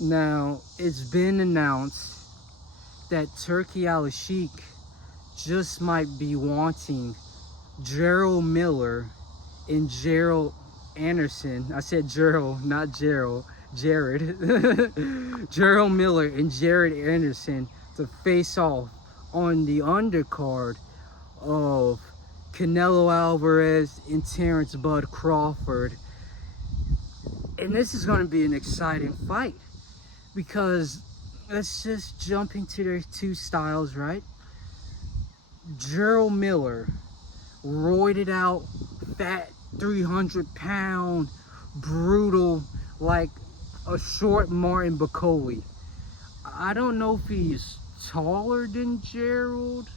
Now, it's been announced that Turkey Al-Sheikh just might be wanting Jarrel Miller and Jarrel Anderson. I said Jarrel, not Jarrel. Jared. Jarrel Miller and Jared Anderson to face off on the undercard of Canelo Alvarez and Terrence Bud Crawford. And this is going to be an exciting fight because let's just jump into their two styles, right? Jarrel Miller, roided out, fat, 300-pound, brutal, like a short Martin Bakole. I don't know if he's taller than Gerald.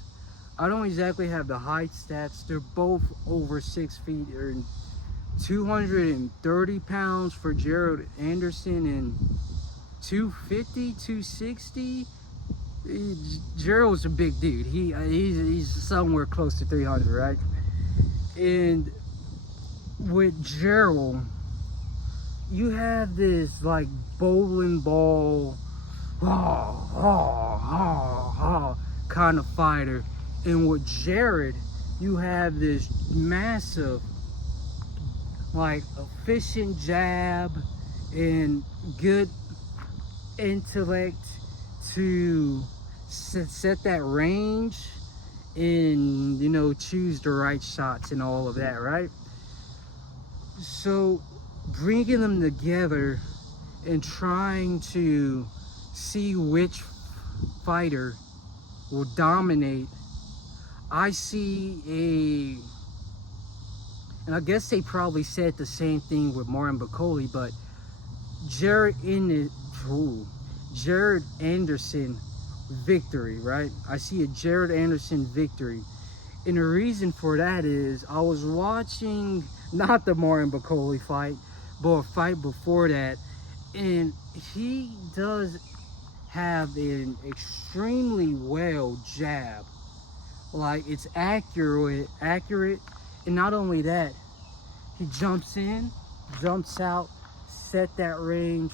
I don't exactly have the height stats. They're both over 6 feet, or 230 pounds for Gerald Anderson and 250, 260. Gerald's a big dude. He's somewhere close to 300, right? And with Gerald, you have this like bowling ball kind of fighter, and with Jared you have this massive, like, efficient jab and good intellect to set that range and, you know, choose the right shots and all of that, right? So bringing them together and trying to see which fighter will dominate, I see and I guess they probably said the same thing with Martin Bakole, but Jared Anderson victory, right? I see a Jared Anderson victory. And the reason for that is I was watching not the Martin Bakole fight, but a fight before that, and he does have an extremely well jab. Like, it's accurate, and not only that, he jumps in, jumps out, set that range,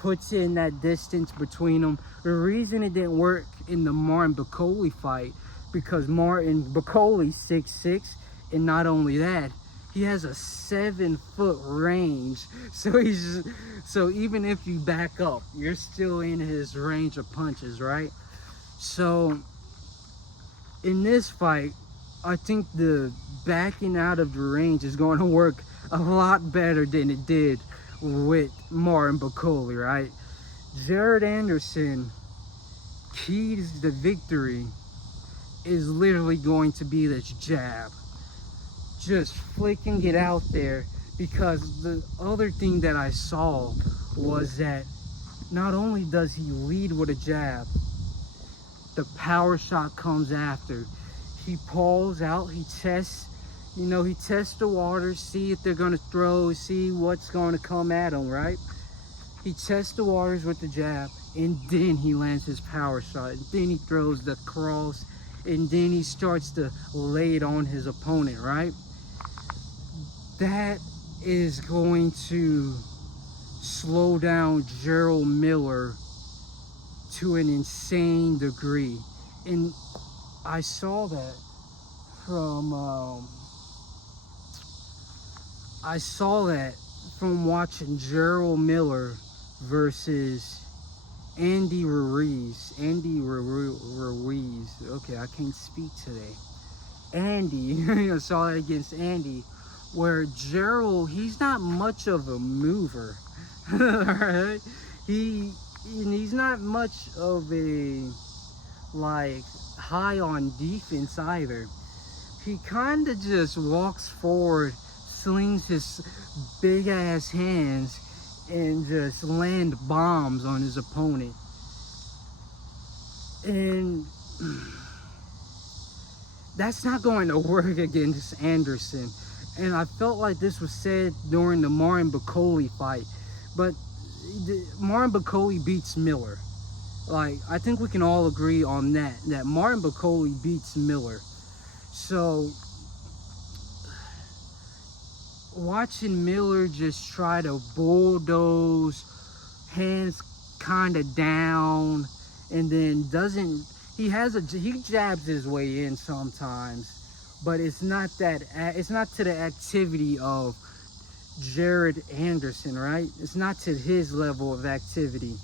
puts in that distance between them. The reason it didn't work in the Martin Bakole fight, because Martin Bakole's 6'6", and not only that, he has a 7-foot range. So even if you back up, you're still in his range of punches, right? So in this fight, I think the backing out of the range is going to work a lot better than it did with Martin Bakole, right? Jared Anderson, key to the victory is literally going to be this jab. Just flicking it out there, because the other thing that I saw was that not only does he lead with a jab, the power shot comes after. He pulls out, he tests, you know, he tests the waters, see if they're gonna throw, see what's gonna come at him, right? He tests the waters with the jab, and then he lands his power shot, and then he throws the cross, and then he starts to lay it on his opponent, right? That is going to slow down Jarrel Miller to an insane degree. And I saw that from watching Jarrel Miller versus Andy Ruiz. Okay, I can't speak today. Andy, I saw that against Andy, where Jarrel, he's not much of a mover. Right? He's not much of a, like, high on defense either. He kind of just walks forward, slings his big ass hands, and just land bombs on his opponent. And that's not going to work against Anderson. And I felt like this was said during the Martin Bakole fight, but Martin Bakole beats Miller. Like, I think we can all agree on that Martin Bakole beats Miller. So watching Miller just try to bulldoze, hands kind of down, and then he jabs his way in sometimes, but it's not to the activity of Jared Anderson, right? It's not to his level of activity,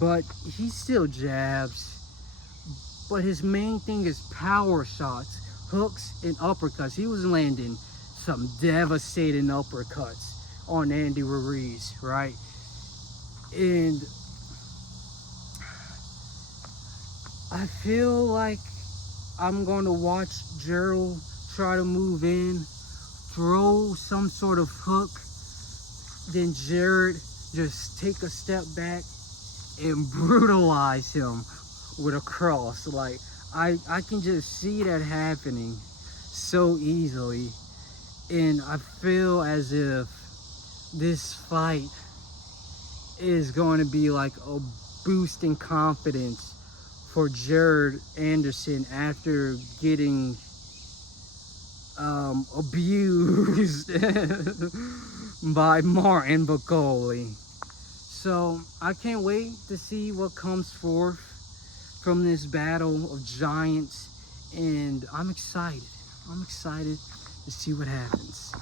but he still jabs. But his main thing is power shots, hooks, and uppercuts. He was landing some devastating uppercuts on Andy Ruiz, right? And I feel like I'm going to watch Jarrel try to move in, throw some sort of hook, then Jared just take a step back and brutalize him with a cross. Like, I can just see that happening so easily. And I feel as if this fight is going to be like a boost in confidence for Jared Anderson after getting abused by Martin Bakole. So I can't wait to see what comes forth from this battle of giants, and I'm excited to see what happens.